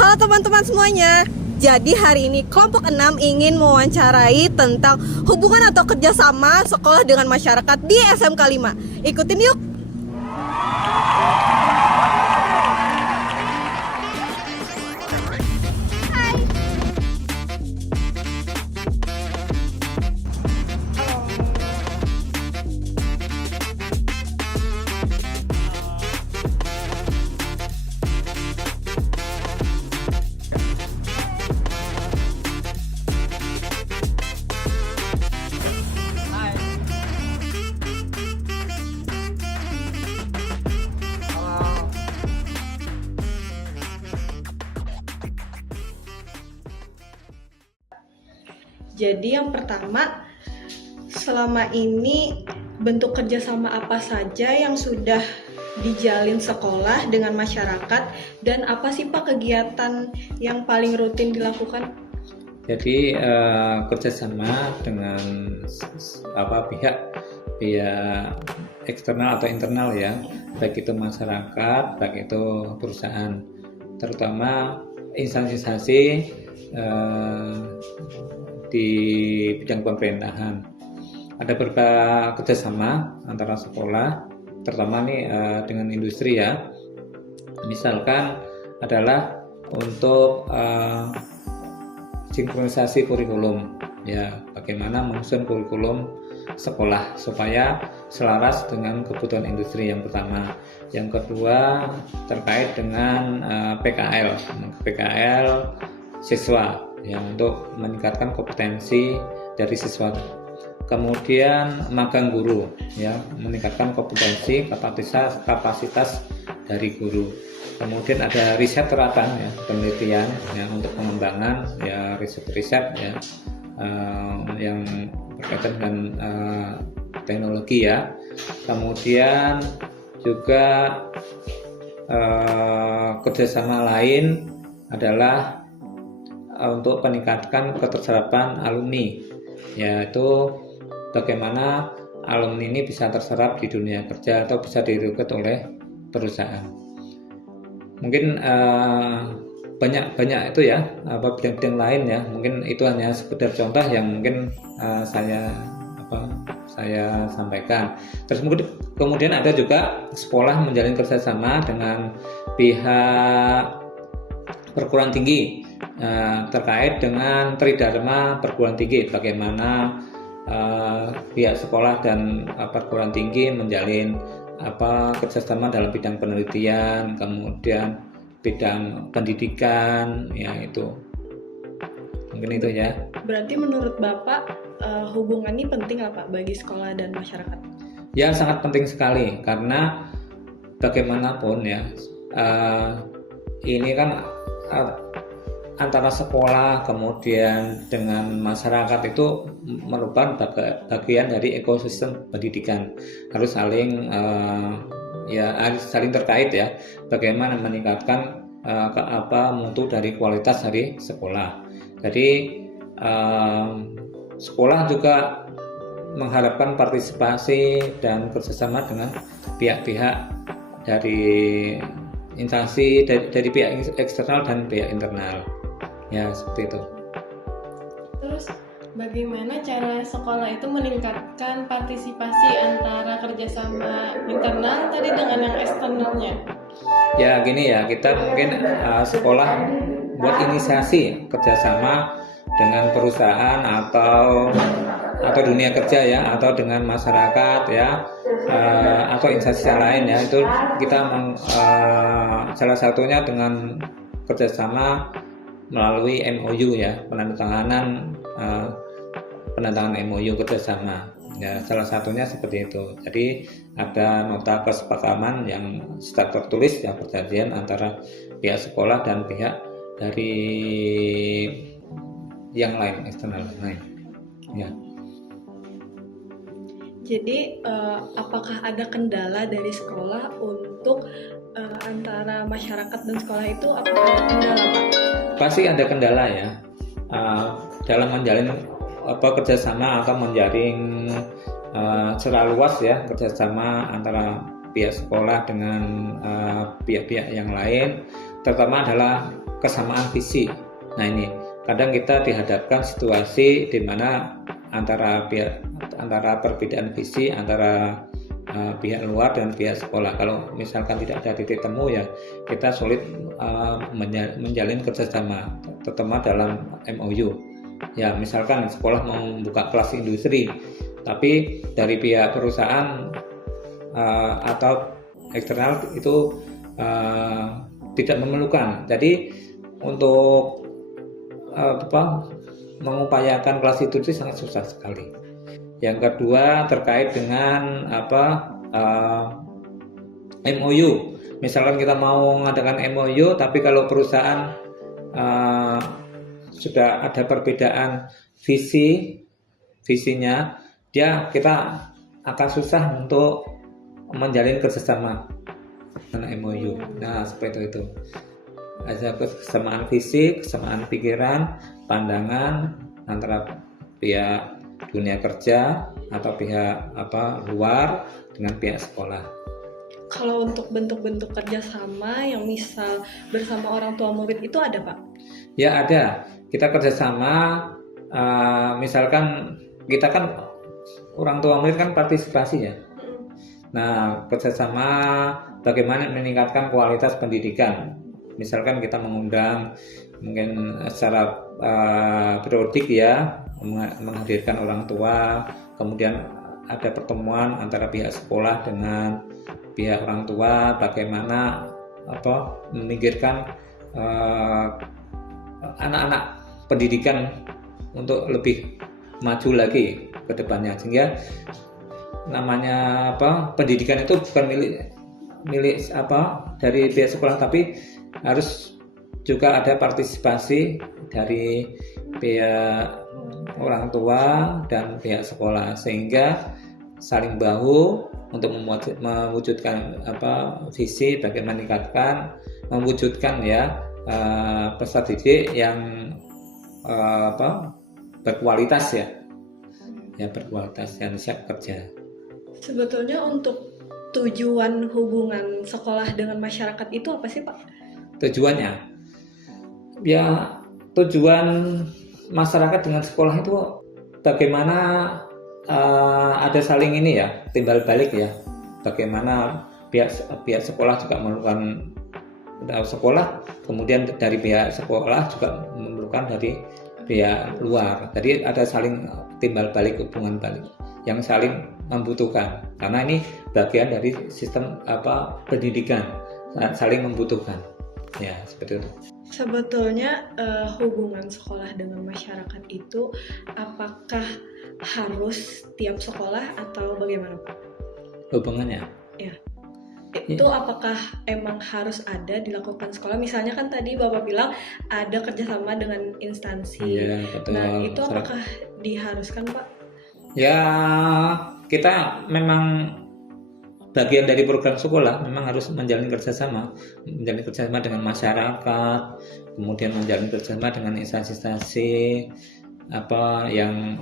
Halo teman-teman semuanya. Jadi hari ini kelompok 6 ingin mewawancarai tentang hubungan atau kerjasama sekolah dengan masyarakat di SMK 5. Ikutin yuk. Jadi yang pertama, selama ini bentuk kerjasama apa saja yang sudah dijalin sekolah dengan masyarakat dan apa sih Pak kegiatan yang paling rutin dilakukan? Jadi kerjasama dengan pihak eksternal atau internal ya, baik itu masyarakat, baik itu perusahaan, terutama instansi di bidang pemerintahan. Ada beberapa kerjasama antara sekolah, terutama nih dengan industri ya. Misalkan adalah untuk sinkronisasi kurikulum ya, bagaimana menyusun kurikulum sekolah supaya selaras dengan kebutuhan industri yang pertama. Yang kedua terkait dengan PKL siswa ya, untuk meningkatkan kompetensi dari siswa. Kemudian magang guru ya, meningkatkan kompetensi kapasitas dari guru. Kemudian ada riset terapan ya, penelitian ya, untuk pengembangan ya, riset ya, yang berkaitan dengan teknologi ya. Kemudian juga kerjasama lain adalah untuk meningkatkan keterserapan alumni, yaitu bagaimana alumni ini bisa terserap di dunia kerja atau bisa direkrut oleh perusahaan. Mungkin banyak itu ya, bidang-bidang lain ya. Mungkin itu hanya sekedar contoh yang mungkin saya sampaikan. Terus kemudian ada juga sekolah menjalin kerjasama dengan pihak perguruan tinggi terkait dengan tridharma perguruan tinggi, bagaimana pihak sekolah dan perguruan tinggi menjalin kerjasama dalam bidang penelitian, kemudian bidang pendidikan ya, itu mungkin itu ya. Berarti menurut Bapak hubungan ini penting nggak Pak bagi sekolah dan masyarakat? Ya, sangat penting sekali, karena bagaimanapun ya, ini kan antara sekolah kemudian dengan masyarakat itu merupakan bagian dari ekosistem pendidikan, harus saling terkait ya, bagaimana meningkatkan mutu dari kualitas dari sekolah. Jadi sekolah juga mengharapkan partisipasi dan kerjasama dengan pihak-pihak dari instansi, dari pihak eksternal dan pihak internal ya, seperti itu. Terus bagaimana cara sekolah itu meningkatkan partisipasi antara kerjasama internal tadi dengan yang eksternalnya? Ya gini ya, kita mungkin sekolah buat inisiasi kerjasama dengan perusahaan atau dunia kerja ya, atau dengan masyarakat ya, atau instansi lain ya. Itu kita salah satunya dengan kerjasama melalui MOU ya, penandatanganan MOU kerjasama ya, salah satunya seperti itu. Jadi ada nota kesepahaman yang secara tertulis ya, perjanjian antara pihak sekolah dan pihak dari yang lain, eksternal lain ya. Jadi apakah ada kendala dari sekolah untuk antara masyarakat dan sekolah itu, apakah ada kendala Pak? Pasti ada kendala ya, dalam menjalin kerjasama atau menjaring secara luas ya, kerjasama antara pihak sekolah dengan pihak-pihak yang lain, terutama adalah kesamaan visi. Nah ini kadang kita dihadapkan situasi di mana antara perbedaan visi antara pihak luar dan pihak sekolah. Kalau misalkan tidak ada titik temu ya kita sulit menjalin kerjasama, terutama dalam MOU. Ya misalkan sekolah mau membuka kelas industri, tapi dari pihak perusahaan atau eksternal itu tidak memerlukan. Jadi untuk mengupayakan kelas industri sangat susah sekali. Yang kedua terkait dengan MOU. Misalkan kita mau mengadakan MOU, tapi kalau perusahaan sudah ada perbedaan visinya, kita akan susah untuk menjalin kerjasama dengan MOU. Nah seperti itu. Ada kesamaan visi, kesamaan pikiran, pandangan antara pihak dunia kerja atau pihak luar dengan pihak sekolah. Kalau untuk bentuk-bentuk kerjasama yang misal bersama orang tua murid itu ada Pak? Ya ada. Kita kerjasama, misalkan kita kan orang tua murid kan partisipasi ya. Nah kerjasama bagaimana meningkatkan kualitas pendidikan. Misalkan kita mengundang mungkin secara periodik ya, menghadirkan orang tua, kemudian ada pertemuan antara pihak sekolah dengan pihak orang tua, bagaimana memikirkan anak-anak pendidikan untuk lebih maju lagi ke depannya, sehingga namanya pendidikan itu bukan milik dari pihak sekolah, tapi harus juga ada partisipasi dari pihak orang tua dan pihak sekolah, sehingga saling bahu untuk mewujudkan visi, bagaimana mewujudkan ya peserta didik yang berkualitas berkualitas dan siap kerja. Sebetulnya untuk tujuan hubungan sekolah dengan masyarakat itu apa sih Pak? Tujuannya ya, tujuan masyarakat dengan sekolah itu bagaimana ada saling timbal balik ya, bagaimana pihak sekolah juga memerlukan sekolah, kemudian dari pihak sekolah juga memerlukan dari pihak luar. Jadi ada saling timbal balik, hubungan balik yang saling membutuhkan, karena ini bagian dari sistem pendidikan, saling membutuhkan. Ya, seperti itu. Sebetulnya hubungan sekolah dengan masyarakat itu apakah harus tiap sekolah atau bagaimana Pak? Hubungannya? Ya. Itu apakah emang harus ada dilakukan sekolah? Misalnya kan tadi Bapak bilang ada kerjasama dengan instansi. Iya, betul. Nah, itu apakah diharuskan Pak? Ya, kita memang bagian dari program sekolah memang harus menjalin kerjasama dengan masyarakat, kemudian menjalin kerjasama dengan instansi-instansi yang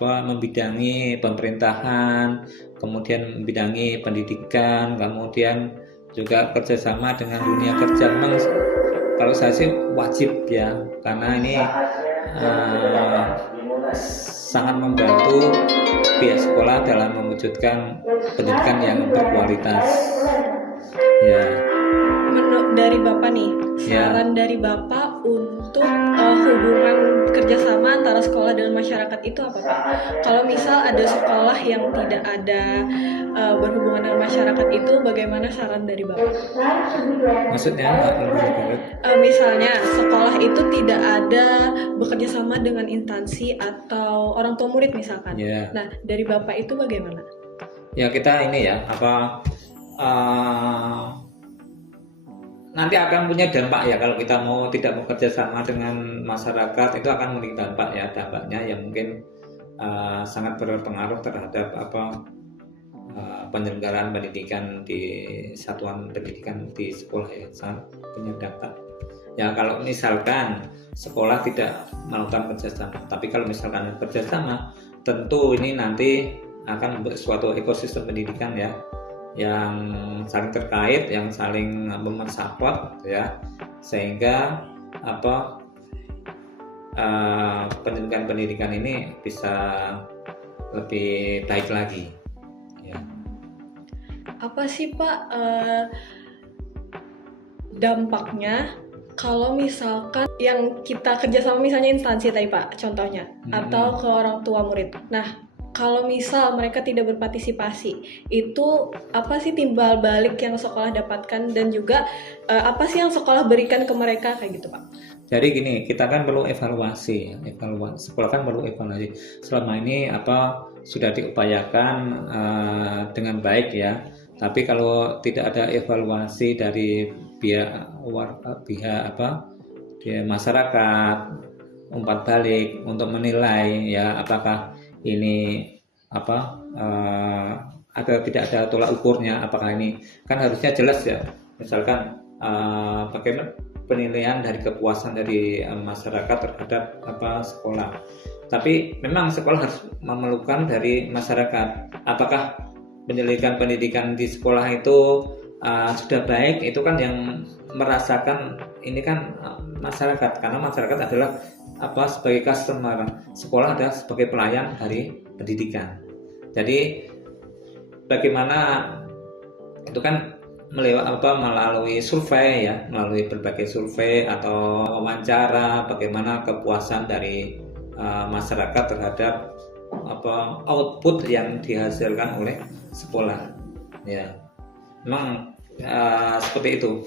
membidangi pemerintahan, kemudian membidangi pendidikan, kemudian juga kerjasama dengan dunia kerja. Memang kalau saya sih wajib ya, karena ini sangat membantu pihak sekolah dalam mewujudkan pendidikan yang berkualitas. Ya. Dari Bapak nih, saran dari Bapak untuk hubungan kerjasama antara sekolah dengan masyarakat itu apa Pak? Kalau misal ada sekolah yang tidak ada berhubungan dengan masyarakat itu, bagaimana saran dari Bapak? Maksudnya? Misalnya sekolah itu tidak ada bekerja sama dengan instansi atau orang tua murid misalkan. Yeah. Nah, dari Bapak itu bagaimana? Ya kita nanti akan punya dampak ya, kalau kita tidak bekerja sama dengan masyarakat itu akan memiliki dampak ya, dampaknya yang mungkin sangat berpengaruh terhadap penyelenggaraan pendidikan di satuan pendidikan di sekolah ya, sangat punya dampak. Ya kalau misalkan sekolah tidak melakukan kerjasama, tapi kalau misalkan kerjasama, tentu ini nanti akan membuat suatu ekosistem pendidikan ya, yang saling terkait, yang saling mensupport ya, sehingga apa pendidikan ini bisa lebih baik lagi ya. Apa sih Pak dampaknya kalau misalkan yang kita kerjasama misalnya instansi tadi Pak contohnya atau ke orang tua murid. Nah kalau misal mereka tidak berpartisipasi, itu apa sih timbal balik yang sekolah dapatkan dan juga apa sih yang sekolah berikan ke mereka kayak gitu Pak? Jadi gini, kita kan perlu evaluasi, sekolah kan perlu evaluasi. Selama ini apa sudah diupayakan dengan baik ya. Tapi kalau tidak ada evaluasi dari pihak masyarakat, umpat balik untuk menilai ya apakah ini ada tidak ada tolak ukurnya, apakah ini kan harusnya jelas ya. Misalkan bagaimana penilaian dari kepuasan dari masyarakat terhadap sekolah. Tapi memang sekolah harus memerlukan dari masyarakat. Apakah penyelenggaraan pendidikan di sekolah itu sudah baik? Itu kan yang merasakan ini kan masyarakat, karena masyarakat adalah sebagai customer, sekolah adalah sebagai pelayan dari pendidikan. Jadi bagaimana itu kan melalui survei ya, melalui berbagai survei atau wawancara, bagaimana kepuasan dari masyarakat terhadap output yang dihasilkan oleh sekolah ya. Memang seperti itu.